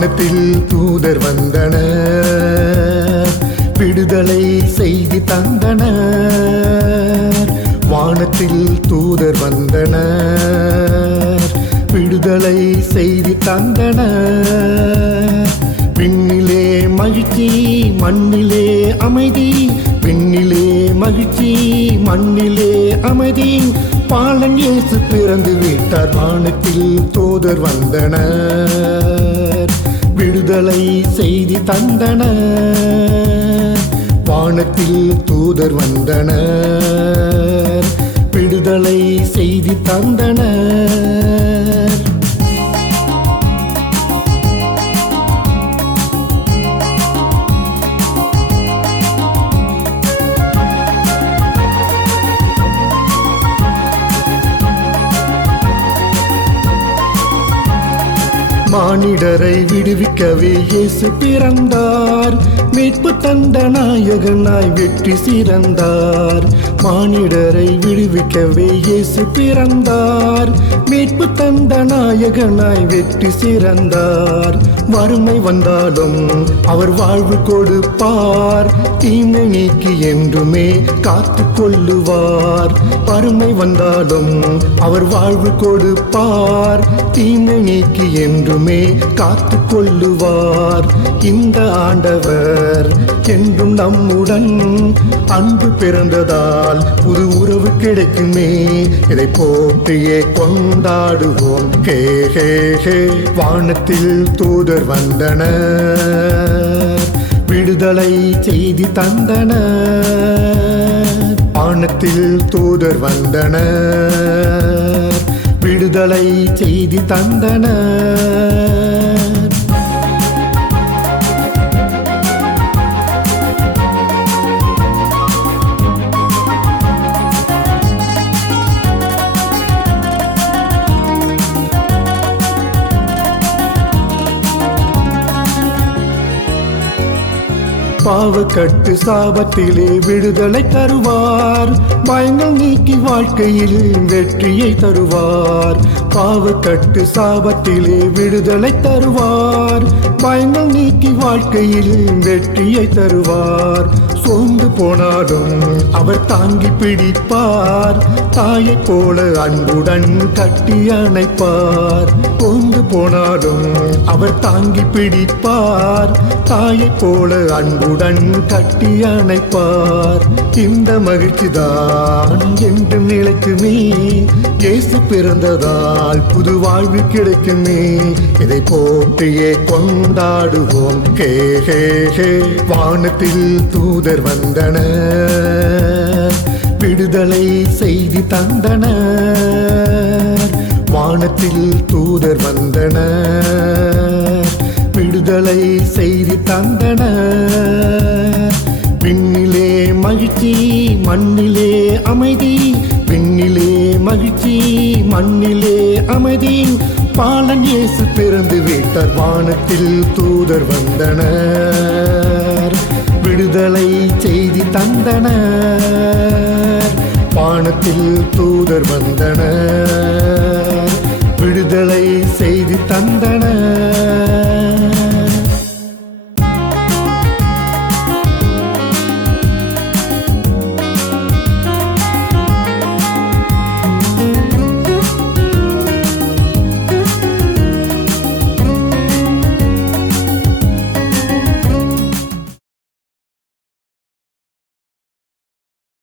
வானத்தில் தூதர் வந்தனர், விடுதலை செய்தி தந்தனர். வானத்தில் தூதர் வந்தனர், விடுதலை செய்தி தந்தனர். விண்ணிலே மகிழ்ச்சி மண்ணிலே அமைதி, விண்ணிலே மகிழ்ச்சி மண்ணிலே அமைதி. பாலன் இயேசு பிறந்து விட்டார். வானத்தில் தூதர் வந்தனர், விடுதலை செய்தி தந்தனர். வானத்தில் தூதர் வந்தனர், விடுதலை செய்தி தந்தனர். மானிடரை விடுவிக்கவே இயேசு பிறந்தார், மீட்பு தந்த நாயகனாய் வெற்றி சிறந்தார். மானிடரை விடுவிக்கவே இயேசு பிறந்தார், மீட்பு தந்த நாயகனாய் வெற்றி சிறந்தார். வறுமை வந்தாலும் அவர் வாழ்வு கொடுப்பார், தீமை நீக்கி என்றுமே காத்து கொள்ளுவார். வறுமை வந்தாலும் அவர் வாழ்வு கொடுப்பார், தீமை நீக்கி என்றுமே காத்து கொள்ளுவார். இந்த ஆண்டவர் என்றும் நம்முடன், அன்பு பிறந்ததால் புது உறவு கிடைக்குமே. இதை போற்றியே கொண்டாடுவோம். ஹே ஹே ஹே. வானத்தில் தூதர் வந்தனர், விடுதலை செய்தி தந்தனர். வானத்தில் தூதர் வந்தனர், விடுதலை செய்தி தந்தனர். பாவக்கட்டு சாபத்திலே விடுதலை தருவார், பயங்கள் நீக்கி வாழ்க்கையில் வெற்றியை தருவார். பாவக்கட்டு சாபத்திலே விடுதலை தருவார், பயங்கள் நீக்கி வாழ்க்கையில் வெற்றியை தருவார். சோர்ந்து போனாலும் அவர் தாங்கி பிடிப்பார், தாயைப் போல அன்புடன் கட்டி அணைப்பார். சோர்ந்து போனாலும் அவர் தாங்கி பிடிப்பார், தாயைப் போல அன்புடன் கட்டி அணைப்பார். இந்த மகிழ்ச்சிதான் என்றும் நிலைக்குமே, இயேசு பிறந்ததால் புது வாழ்வு கிடைக்குமே. இதை போற்றியே கொண்டாடுவோம். ஹே ஹே ஹே. வானத்தில் தூதர் வந்தனர், விடுதலை செய்தி தந்தனர். வானத்தில் தூதர் வந்தனர், விடுதலை செய்தி தந்தனர். விண்ணிலே மகிழ்ச்சி மண்ணிலே அமைதி, விண்ணிலே மகிழ்ச்சி மண்ணிலே அமைதி. பாலன் இயேசு பிறந்து விட்டார். வானத்தில் தூதர் வந்தனர், விடுதலை செய்தி தந்தனர். வானத்தில் தூதர் வந்தனர், விடுதலை செய்தி தந்தனர்.